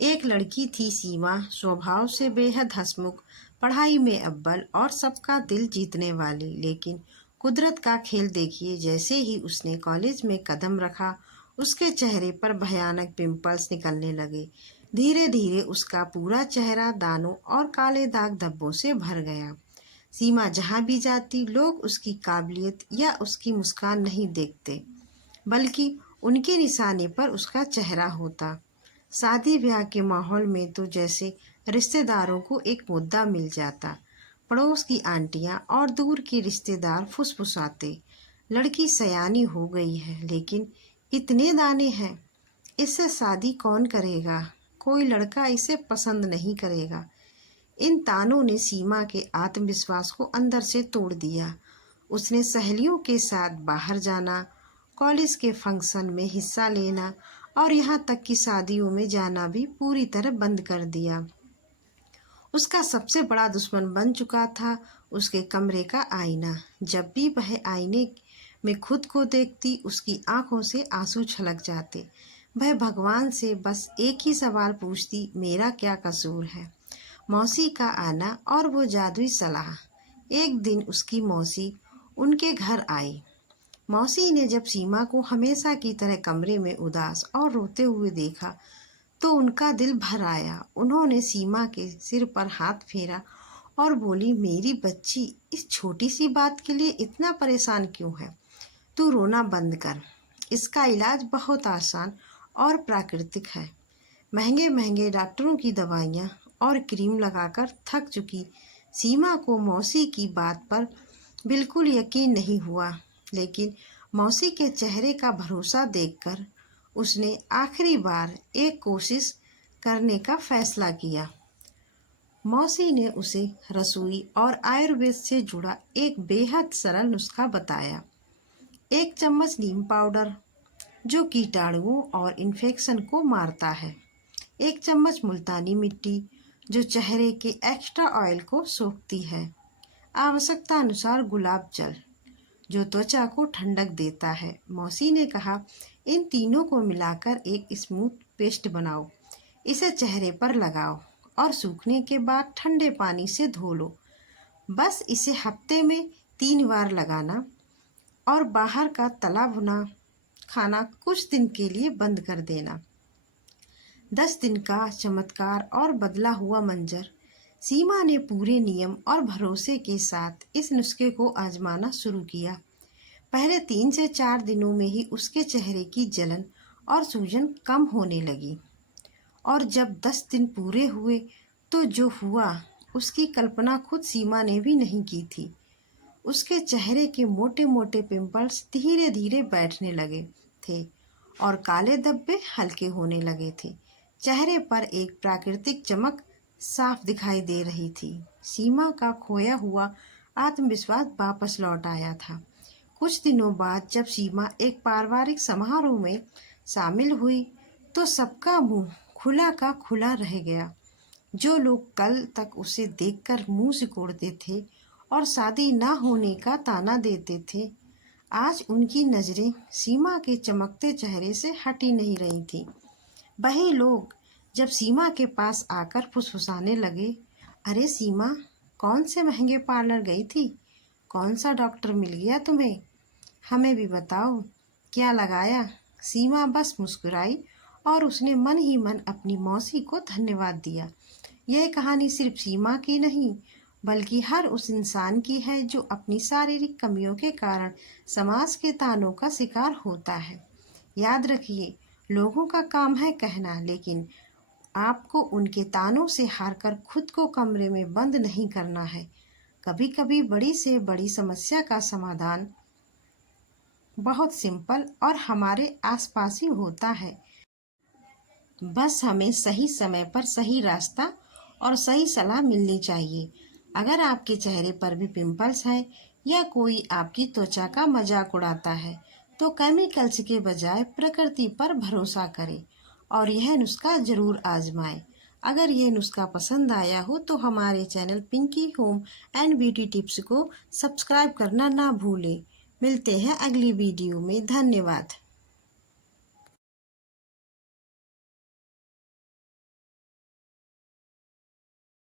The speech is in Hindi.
एक लड़की थी सीमा, स्वभाव से बेहद हंसमुख, पढ़ाई में अव्वल और सबका दिल जीतने वाली। लेकिन कुदरत का खेल देखिए, जैसे ही उसने कॉलेज में कदम रखा उसके चेहरे पर भयानक पिंपल्स निकलने लगे। धीरे धीरे उसका पूरा चेहरा दानों और काले दाग धब्बों से भर गया। सीमा जहाँ भी जाती लोग उसकी काबिलियत या उसकी मुस्कान नहीं देखते, बल्कि उनके निशाने पर उसका चेहरा होता। शादी ब्याह के माहौल में तो जैसे रिश्तेदारों को एक मुद्दा मिल जाता। पड़ोस की आंटियां और दूर के रिश्तेदार फुसफुसाते, लड़की सयानी हो गई है, लेकिन इतने दाने हैं, इससे शादी कौन करेगा, कोई लड़का इसे पसंद नहीं करेगा। इन तानों ने सीमा के आत्मविश्वास को अंदर से तोड़ दिया। उसने सहेलियों के साथ बाहर जाना, कॉलेज के फंक्शन में हिस्सा लेना और यहाँ तक कि शादियों में जाना भी पूरी तरह बंद कर दिया। उसका सबसे बड़ा दुश्मन बन चुका था उसके कमरे का आईना। जब भी वह आईने में खुद को देखती उसकी आंखों से आंसू छलक जाते। वह भगवान से बस एक ही सवाल पूछती, मेरा क्या कसूर है। मौसी का आना और वो जादुई सलाह। एक दिन उसकी मौसी उनके घर आई। मौसी ने जब सीमा को हमेशा की तरह कमरे में उदास और रोते हुए देखा तो उनका दिल भर आया। उन्होंने सीमा के सिर पर हाथ फेरा और बोली, मेरी बच्ची, इस छोटी सी बात के लिए इतना परेशान क्यों है? तू रोना बंद कर। इसका इलाज बहुत आसान और प्राकृतिक है। महंगे महंगे डॉक्टरों की दवाइयाँ और क्रीम लगाकर थक चुकी सीमा को मौसी की बात पर बिल्कुल यकीन नहीं हुआ, लेकिन मौसी के चेहरे का भरोसा देखकर उसने आखिरी बार एक कोशिश करने का फैसला किया। मौसी ने उसे रसोई और आयुर्वेद से जुड़ा एक बेहद सरल नुस्खा बताया। 1 चम्मच नीम पाउडर, जो कीटाणुओं और इन्फेक्शन को मारता है। 1 चम्मच मुल्तानी मिट्टी, जो चेहरे के एक्स्ट्रा ऑयल को सोखती है। आवश्यकता अनुसार गुलाब जल, जो त्वचा को ठंडक देता है। मौसी ने कहा, इन तीनों को मिलाकर एक स्मूथ पेस्ट बनाओ। इसे चेहरे पर लगाओ और सूखने के बाद ठंडे पानी से धो लो। बस इसे हफ्ते में 3 बार लगाना और बाहर का तला भुना खाना कुछ दिन के लिए बंद कर देना। 10 दिन का चमत्कार और बदला हुआ मंजर। सीमा ने पूरे नियम और भरोसे के साथ इस नुस्खे को आजमाना शुरू किया। पहले 3 से 4 दिनों में ही उसके चेहरे की जलन और सूजन कम होने लगी, और जब 10 दिन पूरे हुए तो जो हुआ उसकी कल्पना खुद सीमा ने भी नहीं की थी। उसके चेहरे के मोटे मोटे पिंपल्स धीरे धीरे बैठने लगे थे और काले धब्बे हल्के होने लगे थे। चेहरे पर एक प्राकृतिक चमक साफ दिखाई दे रही थी। सीमा का खोया हुआ आत्मविश्वास वापस लौट आया था। कुछ दिनों बाद जब सीमा एक पारिवारिक समारोह में शामिल हुई तो सबका मुंह खुला का खुला रह गया। जो लोग कल तक उसे देखकर मुंह सिकोड़ते थे और शादी ना होने का ताना देते थे, आज उनकी नज़रें सीमा के चमकते चेहरे से हटी नहीं रही थी। वही लोग जब सीमा के पास आकर फुसफुसाने लगे, अरे सीमा, कौन से महंगे पार्लर गई थी? कौन सा डॉक्टर मिल गया तुम्हें? हमें भी बताओ, क्या लगाया? सीमा बस मुस्कुराई और उसने मन ही मन अपनी मौसी को धन्यवाद दिया। यह कहानी सिर्फ सीमा की नहीं, बल्कि हर उस इंसान की है जो अपनी शारीरिक कमियों के कारण समाज के तानों का शिकार होता है। याद रखिए, लोगों का काम है कहना, लेकिन आपको उनके तानों से हारकर खुद को कमरे में बंद नहीं करना है। कभी कभी बड़ी से बड़ी समस्या का समाधान बहुत सिंपल और हमारे आसपास ही होता है। बस हमें सही समय पर सही रास्ता और सही सलाह मिलनी चाहिए। अगर आपके चेहरे पर भी पिंपल्स हैं या कोई आपकी त्वचा का मजाक उड़ाता है, तो केमिकल्स के बजाय प्रकृति पर भरोसा करें और यह नुस्खा ज़रूर आजमाएं। अगर यह नुस्खा पसंद आया हो तो हमारे channel Pinky home and beauty tips को सब्सक्राइब करना ना भूलें। मिलते हैं अगली वीडियो में। धन्यवाद।